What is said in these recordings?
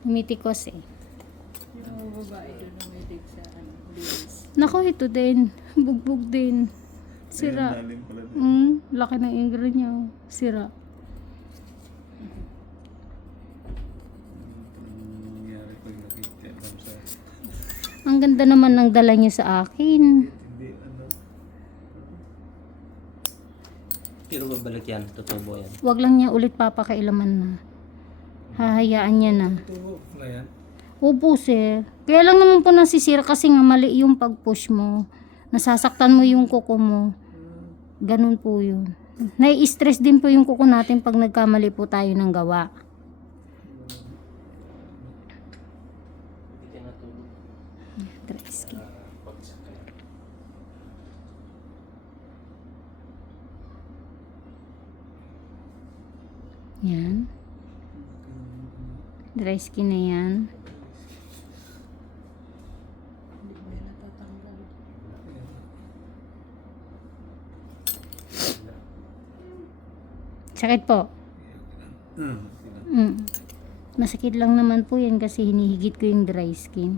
Tumitikos eh. Yung mga babae doon na may dig sa bilis. Nako, ito din. Bugbog din. Sira. Ayun, lalim pala din. Laki ng ingro niya. Oh. Sira. Anong nangyari pag nakita sa... Ang ganda naman ng dala niya sa akin. Hindi, ano... Pero babalik yan, tutubo yan. Wag lang niya ulit papakailaman na. Hahayaan niya na. Tubo na yan. Opo, sir. Kaya lang naman po nasisira kasi nga mali yung pag-push mo. Nasasaktan mo yung kuko mo. Ganun po yun. Nai-stress din po yung kuko natin pag nagkamali po tayo ng gawa. Hindi ka natulog. Dry skin. Yan. Dry skin na yan. Hindi mo yan natatanggal. Sakit po. Mm. Masakit lang naman po yan kasi hinihigit ko yung dry skin.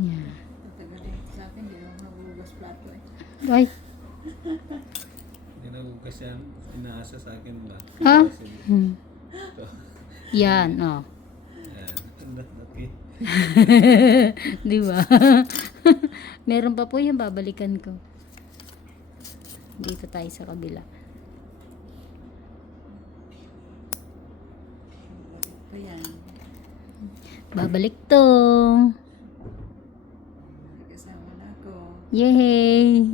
Yan. Tatagalin sa akin, hindi lang nagugas plato eh. Ay, Hindi nagugas yan. Inaasa sa akin ba? ha? Kasi, Hmm. ito. Yan, oh. Yan. Ang laki. Di ba? Meron pa po yung babalikan ko. Dito tayo sa kabila. Pa yan. Babalik to. May kasama na ako. Yay!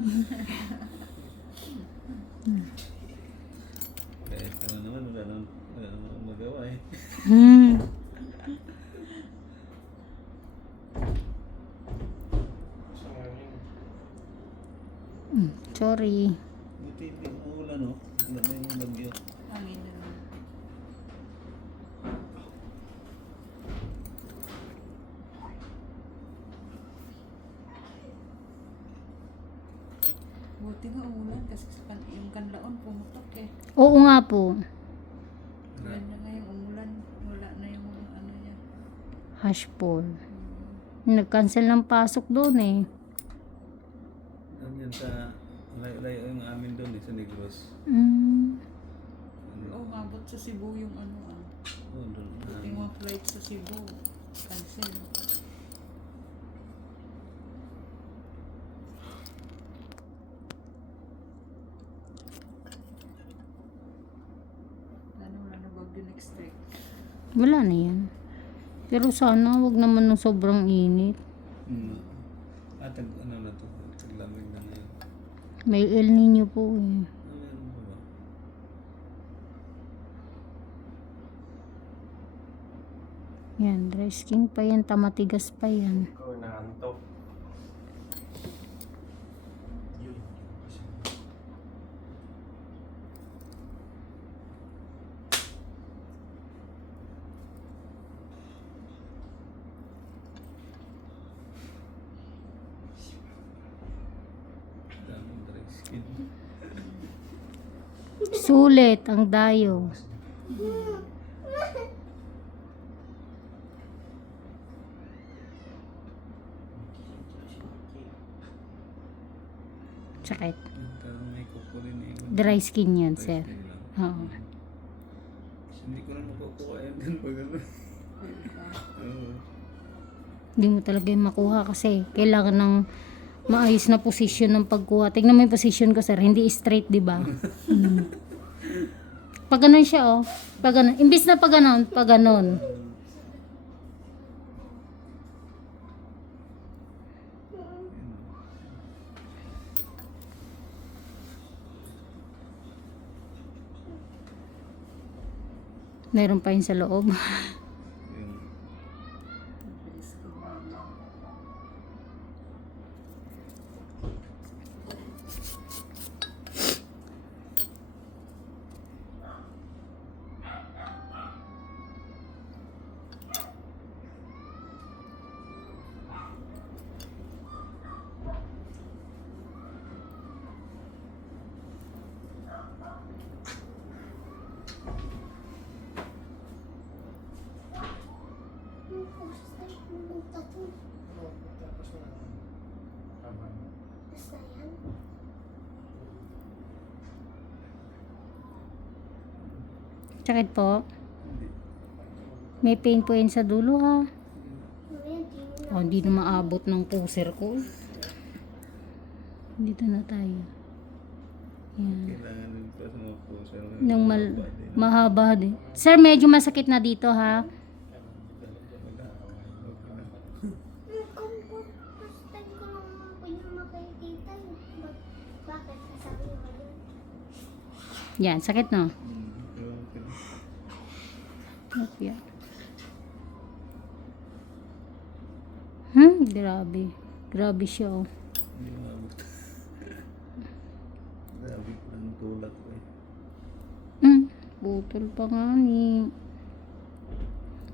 Kahit ano naman, wala namang magawa eh. Hmm. Sorry. Buti hindi umuulan, no? Wala na yung bagyo. Hangin na lang. Buti nga umulan kasi yung kanlaon pumutok eh. Oo nga po. Ganda nga yung umulan. Wala na yung ano yan. Hashpol. Nag-cancel ng pasok doon eh. Ano yan sa... Layo yung amin doon eh, sa Negros. Mm. Oo, umabot sa Cebu yung ano ah. Oh, doon. Yung mga flight sa Cebu. Cancel. Wala na bagyo next week. Wala na yan. Pero sana wag naman ng sobrang init. Ano na to? Taglamig na ngayon. May El Nino po eh. Meron ba ba? Yan, dry skin pa yan, tamatigas pa yan. Ikaw naantok. Yun. Daming dry skin. Sulit ang dayo. Sakit. Parang may kuko rin eh. Dry skin yan, Dry sir. skin lang. Oo. Hindi ko na makukuha yan din pag ano. Oo. Hindi mo talaga yung makuha kasi kailangan ng maayos na posisyon ng pagkuha. Tingnan mo yung posisyon ko, sir. Hindi straight, di ba? Pag ganun siya, oh. Pag ganun. Imbis na pag ganun, pag ganun. Meron pa yun sa loob. Yun. Tama. Sakit po. Hindi. May pain po yan sa dulo ha. Oh, hindi na maabot ng puser ko. Dito na tayo. Yan. Kailangan din pa sa mga puso. Nang mahaba din. Sir, medyo masakit na dito ha. Yan, sakit no? Okay. Grabe. Grabe siya oh. Hindi maabot. Grabe ko lang tulak ko eh. Butol pa nga ni.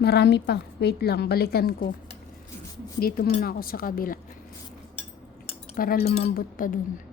Marami pa. Wait lang, balikan ko. Dito muna ako sa kabila. Para lumambot pa dun.